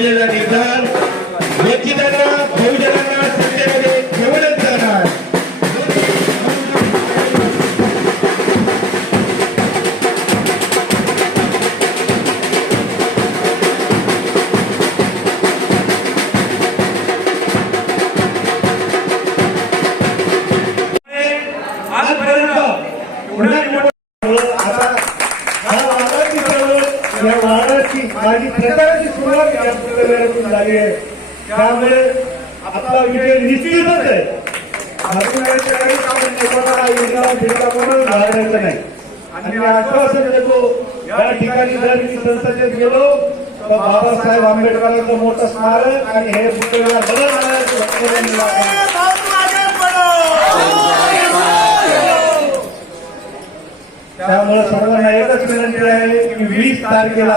केलेलं निधन व्यक्ती त्यांना बहुजन निवडून झाली आहे त्यामुळे आपला विजय निश्चितच आहे. योजना फिरता नाही. आणि मी आश्वासन देतो या ठिकाणी जर मी संसदेत गेलो तर बाबासाहेब आंबेडकरांचं मोठं स्मारक आणि हे पुतळ्याला बदल त्यामुळे सर्वांना एकच विनंती आहे की वीस तारखेला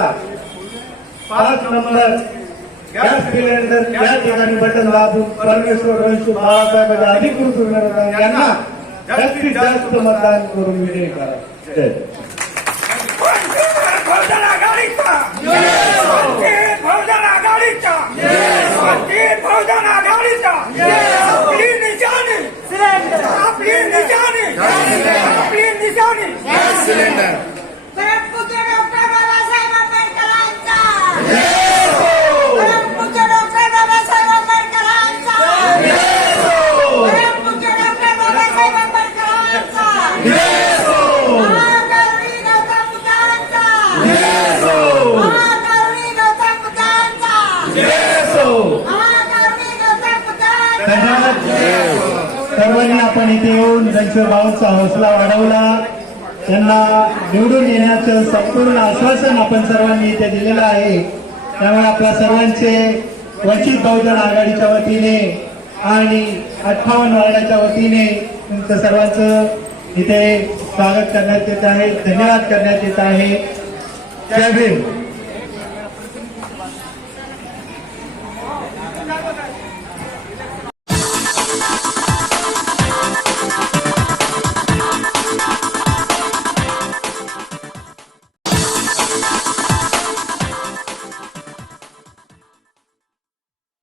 पाच नंबर गॅस सिलेंडर या ठिकाणी बटन दाबून परमेश्वर वंशू बाळासाहेब अधिकृत यांना जास्तीत जास्त मतदान करून विजयी करा. सर्वांनी आपण इथे येऊन त्यांच्या भावांचा हौसला वाढवला. त्यांना निवडून येण्याचं संपूर्ण आश्वासन आपण सर्वांनी इथे दिलेलं आहे. त्यामुळे आपल्या सर्वांचे वंचित बहुजन आघाडीच्या वतीने आणि अठ्ठावन्न वार्डाच्या वतीने तुमचं सर्वांचं इथे स्वागत करण्यात येत आहे. धन्यवाद करण्यात येत आहे. जय भीम.